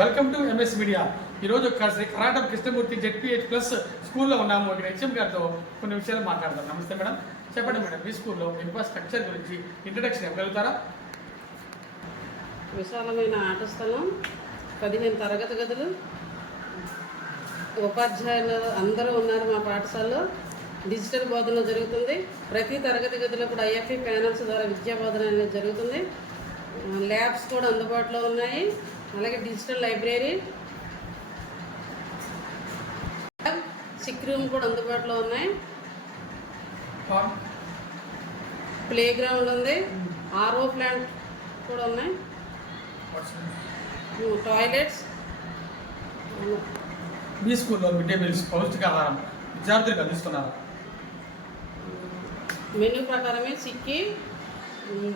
Welcome to MS media. ఈరోజు Shri Karatam Krishnamurthy ZPH plus స్కూల్లో ఉన్నాము. ఇక్కడ హెచ్ఎం గారితో కొన్ని విషయాలు మాట్లాడదాం. నమస్తే మేడం, చెప్పండి మేడం, మీ స్కూల్లో ఇన్ఫ్రాస్ట్రక్చర్ గురించి ఇంట్రడక్షన్ ఇవ్వగలుగుతారా? విశాలమైన ఆట స్థలం, 15 తరగతి గదులు, ఉపాధ్యాయులు అందరూ ఉన్నారు. మా పాఠశాలలో డిజిటల్ బోధన జరుగుతుంది. ప్రతి తరగతి గదిలో కూడా ఐఎఫ్ఈ ప్యానల్స్ ద్వారా విద్యా బోధన అనేది జరుగుతుంది. ల్యాబ్స్ కూడా అందుబాటులో ఉన్నాయి. అలాగే డిజిటల్ లైబ్రరీ, సిక్ రూమ్ కూడా అందుబాటులో ఉన్నాయి. ప్లే గ్రౌండ్ ఉంది, ఆర్ఓ ప్లాంట్ కూడా ఉన్నాయి, టాయిలెట్స్. మీ స్కూల్లో మిడ్ డే మీల్స్ పౌష్టికాహారం విద్యార్థులకు అందిస్తున్నారు. మెనూ ప్రకారమే చిక్కి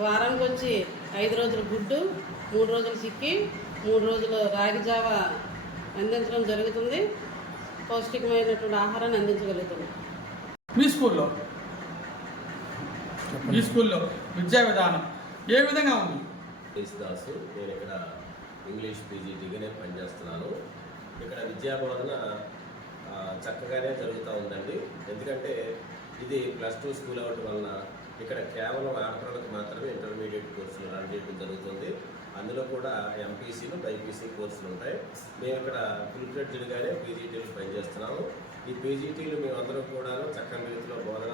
వారానికి వచ్చి 5 రోజులు గుడ్డు, 3 రోజులు చిక్కి, 3 రోజులు రాగి జావ అందించడం జరుగుతుంది. పౌష్టికమైనటువంటి ఆహారాన్ని అందించగలుగుతుంది. మీ స్కూల్లో విద్యా విధానం ఏ విధంగా ఉంది? దాసు, నేను ఇక్కడ ఇంగ్లీష్ పీజీటీగానే పనిచేస్తున్నాను. ఇక్కడ విద్యా బోధన చక్కగానే జరుగుతూ ఉందండి. ఎందుకంటే ఇది +2 స్కూల్ అవ్వటం వలన ఇక్కడ కేవలం ఆడపిల్లలకు మాత్రమే ఇంటర్మీడియట్ కోర్సులు రన్ చేయడం జరుగుతుంది. అందులో కూడా ఎంపీసీలు, బైపీసీ కోర్సులు ఉంటాయి. మేము ఇక్కడ ఫుల్ ఫ్లెడ్జ్డ్గానే పీజీటీలు పనిచేస్తున్నాము. ఈ పీజీటీలు మేమందరం కూడా చక్కని రీతిలో బోధన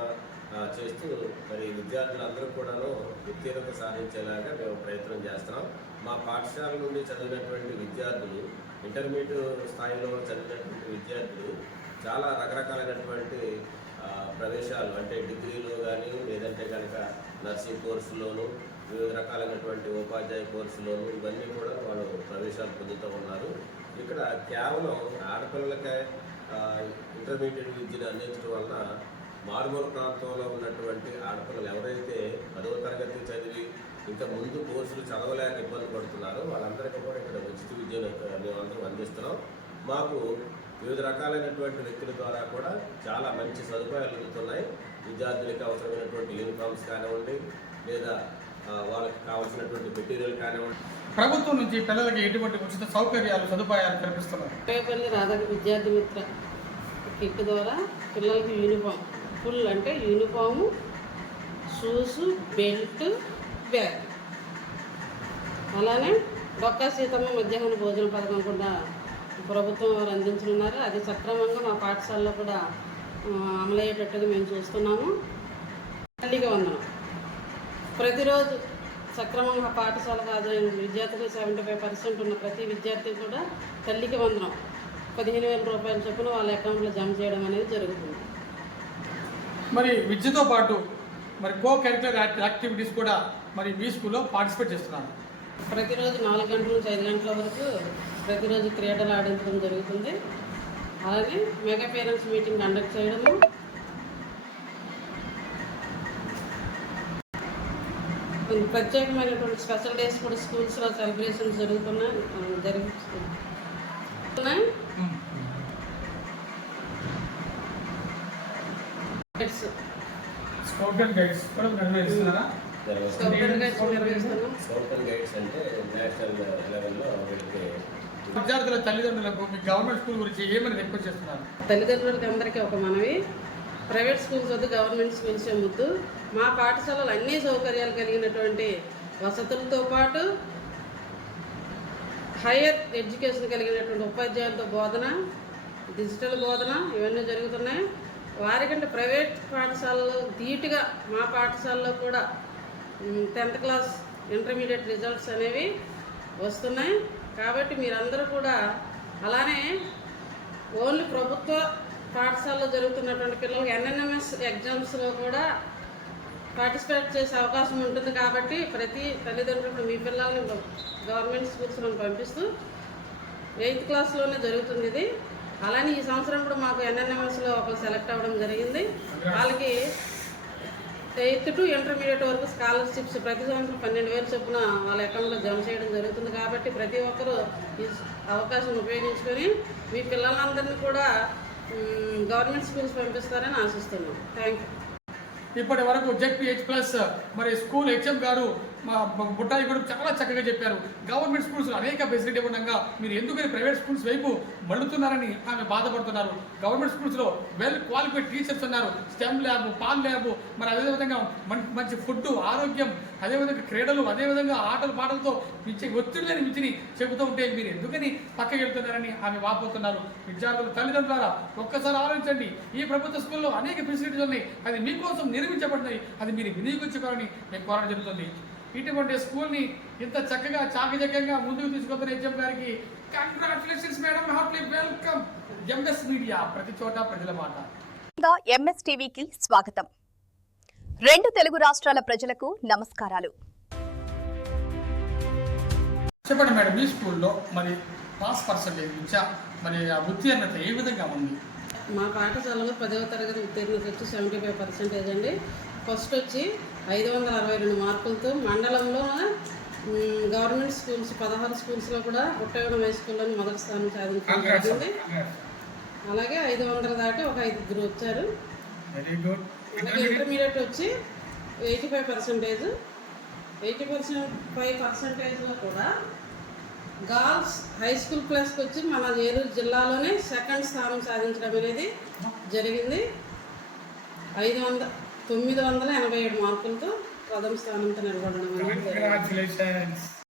చేస్తూ మరి విద్యార్థులందరూ కూడాను ఉత్తీర్ణత సాధించేలాగా మేము ప్రయత్నం చేస్తున్నాం. మా పాఠశాల నుండి చదివినటువంటి విద్యార్థులు, ఇంటర్మీడియట్ స్థాయిలో చదివినటువంటి విద్యార్థులు చాలా రకరకాలైనటువంటి ప్రవేశాలు, అంటే డిగ్రీలో కానీ లేదంటే కనుక నర్సింగ్ కోర్సులోను, వివిధ రకాలైనటువంటి ఉపాధ్యాయ కోర్సులోను, ఇవన్నీ కూడా వాళ్ళు ప్రవేశాలు పొందుతూ ఉన్నారు. ఇక్కడ కేవలం ఆడపిల్లలకే ఇంటర్మీడియట్ విద్యను అందించడం వలన మారుమూల ప్రాంతంలో ఉన్నటువంటి ఆడపిల్లలు ఎవరైతే 10వ తరగతి చదివి ఇంకా ముందు కోర్సులు చదవలేక ఇబ్బంది పడుతున్నారో వాళ్ళందరికీ కూడా ఇక్కడ ఉచిత విద్యను మేమందరం అందిస్తున్నాం. మాకు వివిధ రకాలైనటువంటి వ్యక్తుల ద్వారా కూడా చాలా మంచి సదుపాయాలు అందుతున్నాయి. విద్యార్థులకు అవసరమైనటువంటి యూనిఫామ్స్ కానివ్వండి, లేదా వాళ్ళకి కావాల్సినటువంటి మెటీరియల్ కానివ్వండి. ప్రభుత్వం నుంచి పిల్లలకి ఎటువంటి ఉచిత సౌకర్యాలు, సదుపాయాలు కల్పిస్తున్నారు? రేపల్లి రాధాకి విద్యార్థి మిత్ర కిట్ ద్వారా పిల్లలకి యూనిఫామ్, ఫుల్ అంటే యూనిఫాము, షూస్, బెల్ట్, బ్యాగ్. అలానే డొక్కా సీతమ్మ మధ్యాహ్న భోజన పథకం కూడా ప్రభుత్వం వారు అందించనున్నారు. అది సక్రమంగా మా పాఠశాలలో కూడా అమలయ్యేటట్టుగా మేము చూస్తున్నాము. తల్లికి వందనం ప్రతిరోజు సక్రమంగా పాఠశాలకు హాజరైన విద్యార్థులు 75% ఉన్న ప్రతి విద్యార్థి కూడా తల్లికి వందనం 15,000 రూపాయల చొప్పున వాళ్ళ అకౌంట్లో జమ చేయడం అనేది జరుగుతుంది. మరి విద్యతో పాటు మరి కో కరిక్యులర్ యాక్టివిటీస్ కూడా మరి మీ స్కూల్లో పార్టిసిపేట్ చేస్తున్నారు. ప్రతిరోజు 4 గంటల నుంచి 5 గంటల వరకు ప్రతిరోజు క్రీడలు ఆడించడం జరుగుతుంది. అలాగే మెగా పేరెంట్స్ మీటింగ్ కండక్ట్ చేయడము, ప్రత్యేకమైనటువంటి స్పెషల్ డేస్ కూడా స్కూల్స్లో సెలబ్రేషన్స్ జరుగుతున్నాయి. స్కౌట్ అండ్ గైడ్స్ కూడా నిర్వహిస్తున్నారా? విద్యార్థుల తల్లిదండ్రులకు మీ గవర్నమెంట్ స్కూల్ గురించి ఏమని రిక్వెస్ట్ చేస్తున్నారు? తల్లిదండ్రులకి అందరికీ ఒక మనవి, ప్రైవేట్ స్కూల్స్ వద్దు, గవర్నమెంట్ స్కూల్సే ముద్దు. మా పాఠశాలలో అన్ని సౌకర్యాలు కలిగినటువంటి వసతులతో పాటు హైయర్ ఎడ్యుకేషన్ కలిగినటువంటి ఉపాధ్యాయులతో బోధన, డిజిటల్ బోధన ఇవన్నీ జరుగుతున్నాయి. వారికంటే ప్రైవేట్ పాఠశాలలో ధీటుగా మా పాఠశాలలో కూడా 10th క్లాస్ ఇంటర్మీడియట్ రిజల్ట్స్ అనేవి వస్తున్నాయి. కాబట్టి మీరందరూ కూడా అలానే ఓన్లీ ప్రభుత్వ పాఠశాలలో జరుగుతున్నటువంటి పిల్లలకి NNMS ఎగ్జామ్స్లో కూడా పార్టిసిపేట్ చేసే అవకాశం ఉంటుంది. కాబట్టి ప్రతి తల్లిదండ్రులు మీ పిల్లల్ని గవర్నమెంట్ స్కూల్స్లో పంపిస్తూ 8th క్లాస్లోనే జరుగుతుంది ఇది. అలానే ఈ సంవత్సరం కూడా మాకు NNMSలో ఒకరు సెలెక్ట్ అవ్వడం జరిగింది. వాళ్ళకి 8th to ఇంటర్మీడియట్ వరకు స్కాలర్షిప్స్ ప్రతి సంవత్సరం 12,000 చొప్పున వాళ్ళ అకౌంట్లో జమ చేయడం జరుగుతుంది. కాబట్టి ప్రతి ఒక్కరూ ఈ అవకాశం ఉపయోగించుకొని మీ పిల్లలందరినీ కూడా గవర్నమెంట్ స్కూల్స్ పంపిస్తారని ఆశిస్తున్నాం. Thank you. ఇప్పటి వరకు జెడ్పీహెచ్ ప్లస్ మరి స్కూల్ హెచ్ఎం గారు మా బుట్టాయి కూడా చాలా చక్కగా చెప్పారు. గవర్నమెంట్ స్కూల్స్ అనేక ఫెసిలిటీ ఉండగా మీరు ఎందుకని ప్రైవేట్ స్కూల్స్ వైపు మళ్ళుతున్నారని ఆమె బాధపడుతున్నారు. గవర్నమెంట్ స్కూల్స్లో వెల్ క్వాలిఫైడ్ టీచర్స్ ఉన్నారు, స్టెమ్ ల్యాబ్, పాల్ ల్యాబ్, మరి అదేవిధంగా మంచి ఫుడ్, ఆరోగ్యం, అదేవిధంగా క్రీడలు, అదేవిధంగా ఆటలు పాటలతో ఒత్తిడి లేని విద్యని చెబుతూ ఉంటే మీరు ఎందుకని పక్కకి వెళ్తున్నారని ఆమె వాపోతున్నారు. విద్యార్థుల తల్లిదండ్రులారా ఒక్కసారి ఆలోచించండి. ఈ ప్రభుత్వ స్కూల్లో అనేక ఫెసిలిటీస్ ఉన్నాయి, అది మీకోసం నిర్మించబడినాయి, అది మీరు వినియోగించుకోవాలని మేము కోరడం జరుగుతుంది. ఇటువంటి స్కూల్ని ఇంత చక్కగా చాకచక్యంగా ముందుకు తీసుకొస్తున్న హెచ్ఎం గారికి congratulations madam, heartily welcome. MS media, ప్రతి చోట ప్రజల మాట. ఎంఎస్ టీవీకి స్వాగతం. 2 తెలుగు రాష్ట్రాల ప్రజలకు నమస్కారాలు. చెప్పండి మేడం, మీ స్కూల్లో మరి పాస్ పర్సెంటేజ్ నుంచి మరి ఆ ఉత్తీర్ణత ఏ విధంగా ఉంది? మా పాఠశాలలో 10వ తరగతి ఉత్తీర్ణత వచ్చి 75% అండి. ఫస్ట్ వచ్చి 562 మార్కులతో మండలంలో గవర్నమెంట్ స్కూల్స్ 16 స్కూల్స్లో కూడా పుట్టగడం హై స్కూల్లోని మొదటి స్థానం సాధించడం జరిగింది. అలాగే 500 దాటి ఒక 5 వచ్చారు. అలాగే ఇంటర్మీడియట్ వచ్చి 85%. 85%లో కూడా గర్ల్స్ హై స్కూల్ క్లాస్కి వచ్చి మన ఏలూరు జిల్లాలోనే సెకండ్ స్థానం సాధించడం అనేది జరిగింది. 987 మార్కులతో ప్రథమ స్థానంతో నిలబడడం అనేది.